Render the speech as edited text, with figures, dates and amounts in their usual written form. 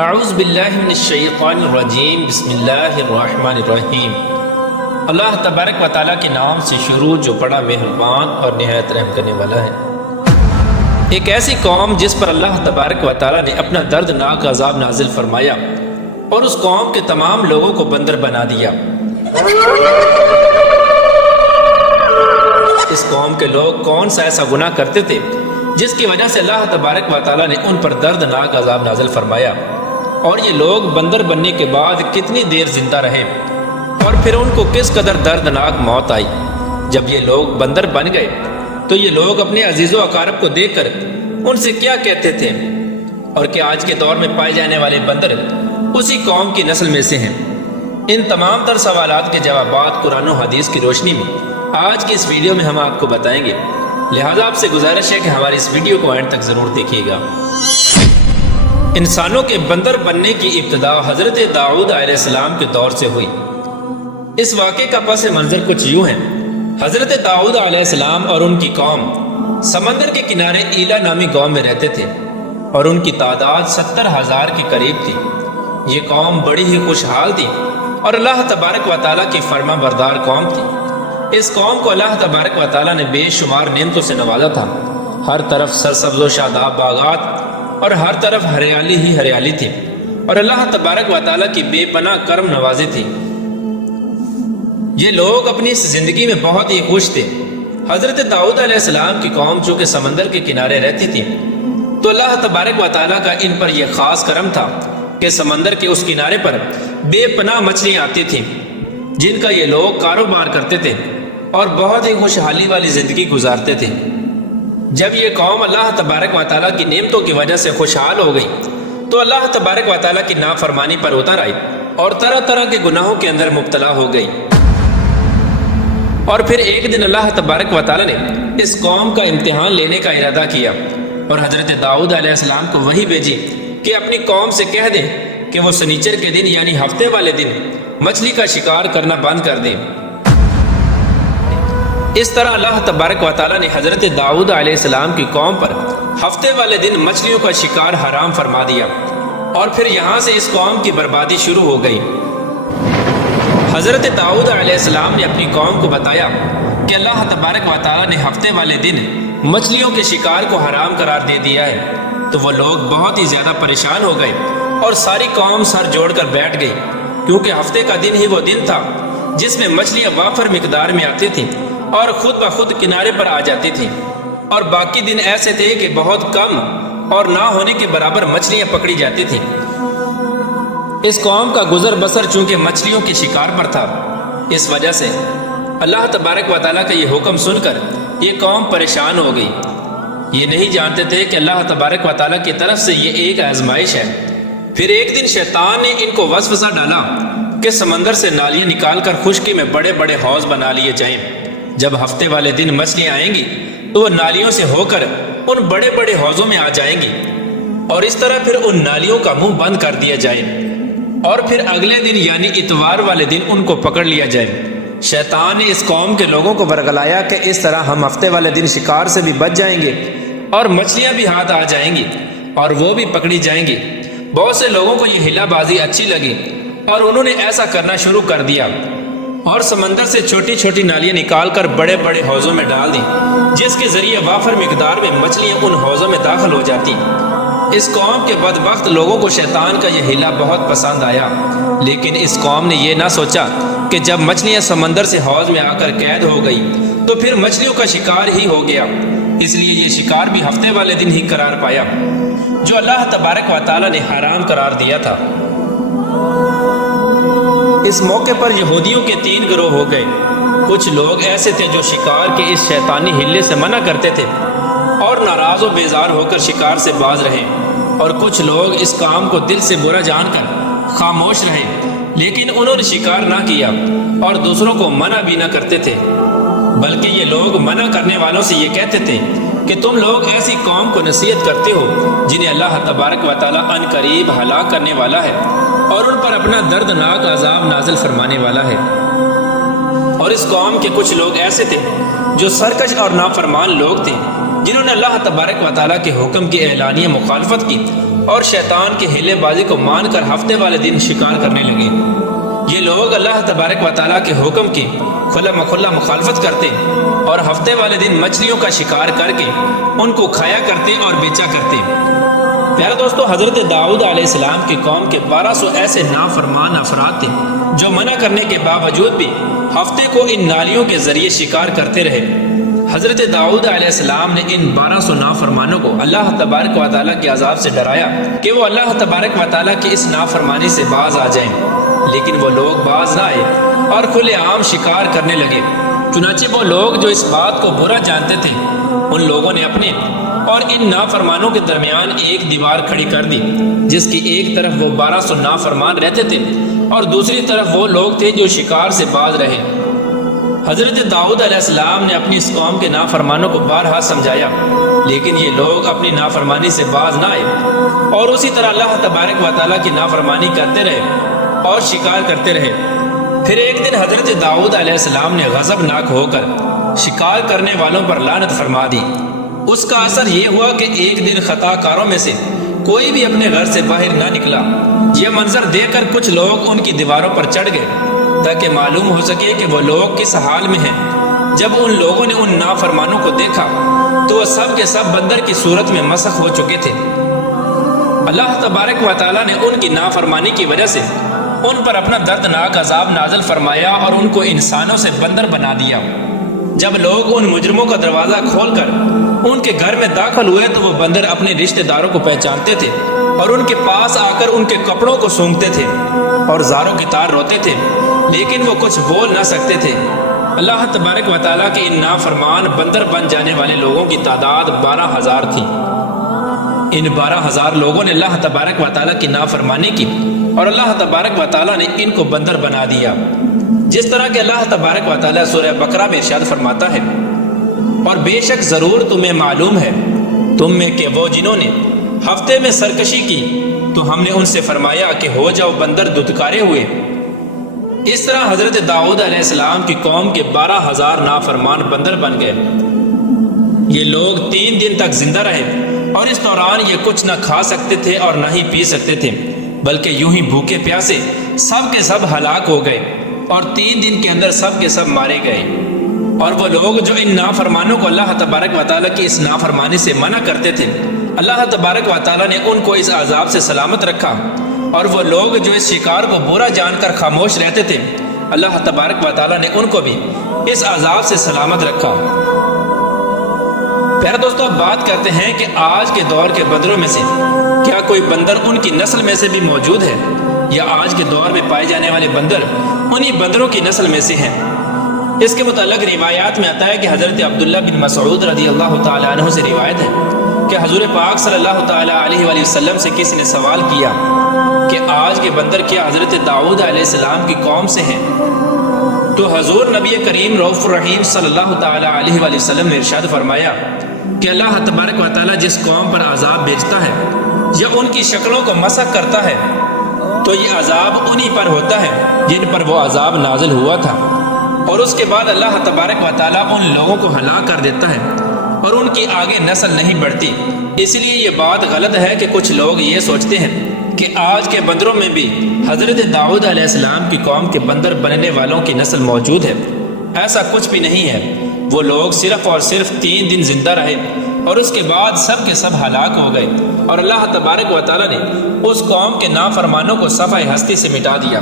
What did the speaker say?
اعوذ باللہ من الشیطان الرجیم بسم اللہ الرحمن الرحیم۔ اللہ تبارک و تعالیٰ کے نام سے شروع جو بڑا مہربان اور نہایت رحم کرنے والا ہے۔ ایک ایسی قوم جس پر اللہ تبارک و تعالیٰ نے اپنا دردناک عذاب نازل فرمایا اور اس قوم کے تمام لوگوں کو بندر بنا دیا۔ اس قوم کے لوگ کون سا ایسا گناہ کرتے تھے جس کی وجہ سے اللہ تبارک و تعالیٰ نے ان پر دردناک عذاب نازل فرمایا، اور یہ لوگ بندر بننے کے بعد کتنی دیر زندہ رہے اور پھر ان کو کس قدر دردناک موت آئی۔ جب یہ لوگ بندر بن گئے تو یہ لوگ اپنے عزیز و اقارب کو دیکھ کر ان سے کیا کہتے تھے، اور کہ آج کے دور میں پائے جانے والے بندر اسی قوم کی نسل میں سے ہیں۔ ان تمام تر سوالات کے جوابات قرآن و حدیث کی روشنی میں آج کی اس ویڈیو میں ہم آپ کو بتائیں گے، لہٰذا آپ سے گزارش ہے کہ ہماری اس ویڈیو کو اینڈ تک ضرور دیکھیے گا۔ انسانوں کے بندر بننے کی ابتدا حضرت داؤد علیہ السلام کے دور سے ہوئی۔ اس واقعے کا پس منظر کچھ یوں ہے۔ حضرت داؤد علیہ السلام اور ان کی قوم سمندر کے کنارے ایلا نامی گاؤں میں رہتے تھے، اور ان کی تعداد 70,000 کے قریب تھی۔ یہ قوم بڑی ہی خوشحال تھی اور اللہ تبارک و تعالیٰ کی فرما بردار قوم تھی۔ اس قوم کو اللہ تبارک و تعالیٰ نے بے شمار نعمتوں سے نوازا تھا۔ ہر طرف سرسبز و شاداب باغات اور ہر طرف ہریالی ہی ہریالی تھی، اور اللہ تبارک و تعالیٰ کی بے پناہ کرم نوازی تھی۔ یہ لوگ اپنی اس زندگی میں بہت ہی خوش تھے۔ حضرت داؤد علیہ السلام کی قوم چونکہ سمندر کے کنارے رہتی تھی تو اللہ تبارک و تعالیٰ کا ان پر یہ خاص کرم تھا کہ سمندر کے اس کنارے پر بے پناہ مچھلیاں آتی تھیں جن کا یہ لوگ کاروبار کرتے تھے اور بہت ہی خوشحالی والی زندگی گزارتے تھے۔ جب یہ قوم اللہ تبارک و تعالیٰ کی نعمتوں کی وجہ سے خوشحال ہو گئی تو اللہ تبارک و تعالیٰ کی نافرمانی پر اتر آئی اور طرح طرح کے گناہوں کے اندر مبتلا ہو گئی۔ اور پھر ایک دن اللہ تبارک و تعالیٰ نے اس قوم کا امتحان لینے کا ارادہ کیا اور حضرت داؤد علیہ السلام کو وحی بھیجی کہ اپنی قوم سے کہہ دیں کہ وہ سنیچر کے دن یعنی ہفتے والے دن مچھلی کا شکار کرنا بند کر دیں۔ اس طرح اللہ تبارک و تعالیٰ نے حضرت داؤد علیہ السلام کی قوم پر ہفتے والے دن مچھلیوں کا شکار حرام فرما دیا، اور پھر یہاں سے اس قوم کی بربادی شروع ہو گئی۔ حضرت داؤد علیہ السلام نے اپنی قوم کو بتایا کہ اللہ تبارک و تعالیٰ نے ہفتے والے دن مچھلیوں کے شکار کو حرام قرار دے دیا ہے، تو وہ لوگ بہت ہی زیادہ پریشان ہو گئے اور ساری قوم سر جوڑ کر بیٹھ گئی، کیونکہ ہفتے کا دن ہی وہ دن تھا جس میں مچھلیاں وافر مقدار میں آتی تھیں اور خود بخود کنارے پر آ جاتی تھی، اور باقی دن ایسے تھے کہ بہت کم اور نہ ہونے کے برابر مچھلیاں پکڑی جاتی تھیں۔ اس قوم کا گزر بسر چونکہ مچھلیوں کے شکار پر تھا، اس وجہ سے اللہ تبارک و تعالیٰ کا یہ حکم سن کر یہ قوم پریشان ہو گئی۔ یہ نہیں جانتے تھے کہ اللہ تبارک و تعالیٰ کی طرف سے یہ ایک آزمائش ہے۔ پھر ایک دن شیطان نے ان کو وسوسہ ڈالا کہ سمندر سے نالیاں نکال کر خشکی میں بڑے بڑے حوض بنا لیے جائیں۔ جب ہفتے والے دن مچھلیاں آئیں گی تو وہ نالیوں سے ہو کر ان بڑے بڑے حوضوں میں آ جائیں گی، اور اس طرح پھر ان نالیوں کا منہ بند کر دیا جائے، اور پھر اگلے دن یعنی اتوار والے دن ان کو پکڑ لیا جائے۔ شیطان نے اس قوم کے لوگوں کو ورگلایا کہ اس طرح ہم ہفتے والے دن شکار سے بھی بچ جائیں گے اور مچھلیاں بھی ہاتھ آ جائیں گی اور وہ بھی پکڑی جائیں گی۔ بہت سے لوگوں کو یہ ہلا بازی اچھی لگی اور انہوں نے ایسا کرنا شروع کر دیا، اور سمندر سے چھوٹی چھوٹی نالیاں نکال کر بڑے بڑے حوضوں میں ڈال دیں، جس کے ذریعے وافر مقدار میں مچھلیاں ان حوضوں میں داخل ہو جاتی۔ اس قوم کے بدبخت لوگوں کو شیطان کا یہ ہیلا بہت پسند آیا، لیکن اس قوم نے یہ نہ سوچا کہ جب مچھلیاں سمندر سے حوض میں آ کر قید ہو گئی تو پھر مچھلیوں کا شکار ہی ہو گیا، اس لیے یہ شکار بھی ہفتے والے دن ہی قرار پایا جو اللہ تبارک و تعالیٰ نے حرام قرار دیا تھا۔ اس موقع پر یہودیوں کے 3 گروہ ہو گئے۔ کچھ لوگ ایسے تھے جو شکار کے اس شیطانی ہلے سے منع کرتے تھے اور ناراض و بیزار ہو کر شکار سے باز رہے، اور کچھ لوگ اس کام کو دل سے برا جان کر خاموش رہے، لیکن انہوں نے شکار نہ کیا اور دوسروں کو منع بھی نہ کرتے تھے، بلکہ یہ لوگ منع کرنے والوں سے یہ کہتے تھے کہ تم لوگ ایسی قوم کو نصیحت کرتے ہو جنہیں اللہ تبارک و تعالیٰ ان قریب ہلاک کرنے والا ہے اور ان پر اپنا دردناک عذاب نازل فرمانے والا ہے۔ اور اس قوم کے کچھ لوگ ایسے تھے جو سرکش اور نافرمان لوگ تھے، جنہوں نے اللہ تبارک و تعالیٰ کے حکم کی اعلانیہ مخالفت کی اور شیطان کی ہیلے بازی کو مان کر ہفتے والے دن شکار کرنے لگے۔ یہ لوگ اللہ تبارک و تعالیٰ کے حکم کی کھلا مخالفت کرتے اور ہفتے والے دن مچھلیوں کا شکار کر کے ان کو کھایا کرتے اور بیچا کرتے۔ پیارے دوستو، حضرت داؤد علیہ السلام کی قوم کے 1200 ایسے نافرمان افراد تھے جو منع کرنے کے باوجود بھی ہفتے کو ان نالیوں کے ذریعے شکار کرتے رہے۔ حضرت داؤد علیہ السلام نے ان 1200 نافرمانوں کو اللہ تبارک و تعالیٰ کے عذاب سے ڈرایا کہ وہ اللہ تبارک و تعالیٰ کی اس نافرمانی سے باز آ جائیں، لیکن وہ لوگ باز نہ آئے اور کھلے عام شکار کرنے لگے۔ چنانچہ وہ لوگ جو اس بات کو برا جانتے تھے، ان لوگوں نے اپنے اور ان نافرمانوں کے درمیان ایک دیوار کھڑی کر دی، جس کی ایک طرف وہ 1200 نافرمان رہتے تھے اور دوسری طرف وہ لوگ تھے جو شکار سے باز رہے۔ حضرت داؤد علیہ السلام نے اپنی اس قوم کے نافرمانوں کو بارہا سمجھایا، لیکن یہ لوگ اپنی نافرمانی سے باز نہ آئے اور اسی طرح اللہ تبارک و تعالیٰ کی نافرمانی کرتے رہے اور شکار کرتے رہے۔ پھر ایک دن حضرت داؤد علیہ السلام نے غضبناک ہو کر شکار کرنے والوں پر لعنت فرما دی۔ اس کا اثر یہ ہوا کہ ایک دن خطا کاروں میں سے کوئی بھی اپنے گھر سے باہر نہ نکلا۔ یہ منظر دیکھ کر کچھ لوگ ان کی دیواروں پر چڑھ گئے تاکہ معلوم ہو سکے کہ وہ لوگ کس حال میں ہیں۔ جب ان لوگوں نے ان نافرمانوں کو دیکھا تو وہ سب کے سب بندر کی صورت میں مسخ ہو چکے تھے۔ اللہ تبارک و تعالیٰ نے ان کی نافرمانی کی وجہ سے ان پر اپنا دردناک عذاب نازل فرمایا اور ان کو انسانوں سے بندر بنا دیا۔ جب لوگ ان مجرموں کا دروازہ کھول کر ان کے گھر میں داخل ہوئے تو وہ بندر اپنے رشتہ داروں کو پہچانتے تھے اور ان کے پاس آ کر ان کے کپڑوں کو سونگھتے تھے اور زاروں کی طرح روتے تھے، لیکن وہ کچھ بول نہ سکتے تھے۔ اللہ تبارک و تعالیٰ کے ان نافرمان بندر بن جانے والے لوگوں کی تعداد 12,000 تھی۔ ان 12,000 لوگوں نے اللہ تبارک و تعالیٰ کی نافرمانی کی اور اللہ تبارک و تعالیٰ نے ان کو بندر بنا دیا، جس طرح کہ اللہ تبارک و تعالیٰ سورہ بقرہ میں ارشاد فرماتا ہے، اور بے شک ضرور تمہیں معلوم ہے تم میں کہ وہ جنہوں نے ہفتے میں سرکشی کی تو ہم نے ان سے فرمایا کہ ہو جاؤ بندر دھتکارے ہوئے۔ اس طرح حضرت داؤد علیہ السلام کی قوم کے 12,000 نافرمان بندر بن گئے۔ یہ لوگ 3 دن تک زندہ رہے اور اس دوران یہ کچھ نہ کھا سکتے تھے اور نہ ہی پی سکتے تھے، بلکہ یوں ہی بھوکے پیاسے سب کے سب ہلاک ہو گئے اور 3 دن کے اندر سب کے سب مارے گئے۔ اور وہ لوگ جو ان نافرمانوں کو اللہ تبارک و تعالیٰ کی اس نافرمانی سے منع کرتے تھے، اللہ تبارک و تعالیٰ نے ان کو اس عذاب سے سلامت رکھا، اور وہ لوگ جو اس شکار کو برا جان کر خاموش رہتے تھے، اللہ تبارک و تعالیٰ نے ان کو بھی اس عذاب سے سلامت رکھا۔ پیارے دوستو، اب بات کرتے ہیں کہ آج کے دور کے بندروں میں سے کیا کوئی بندر ان کی نسل میں سے بھی موجود ہے، یا آج کے دور میں پائے جانے والے بندر انہی بندروں کی نسل میں سے ہیں؟ اس کے متعلق روایات میں آتا ہے کہ حضرت عبداللہ بن مسعود رضی اللہ تعالیٰ عنہ سے روایت ہے کہ حضور پاک صلی اللہ تعالیٰ علیہ وآلہ وسلم سے کسی نے سوال کیا کہ آج کے بندر کیا حضرت داؤد علیہ السلام کی قوم سے ہیں؟ تو حضور نبی کریم رؤوف الرحیم صلی اللہ تعالیٰ علیہ وآلہ وسلم نے ارشاد فرمایا کہ اللہ تبارک و تعالیٰ جس قوم پر عذاب بھیجتا ہے یا ان کی شکلوں کو مسخ کرتا ہے تو یہ عذاب انہی پر ہوتا ہے جن پر وہ عذاب نازل ہوا تھا، اور اس کے بعد اللہ تبارک و تعالیٰ ان لوگوں کو ہلاک کر دیتا ہے اور ان کی آگے نسل نہیں بڑھتی۔ اس لیے یہ بات غلط ہے کہ کچھ لوگ یہ سوچتے ہیں کہ آج کے بندروں میں بھی حضرت داؤد علیہ السلام کی قوم کے بندر بننے والوں کی نسل موجود ہے۔ ایسا کچھ بھی نہیں ہے۔ وہ لوگ صرف اور صرف 3 دن زندہ رہے اور اس کے بعد سب کے سب ہلاک ہو گئے، اور اللہ تبارک و تعالیٰ نے اس قوم کے نافرمانوں کو صفحہ ہستی سے مٹا دیا۔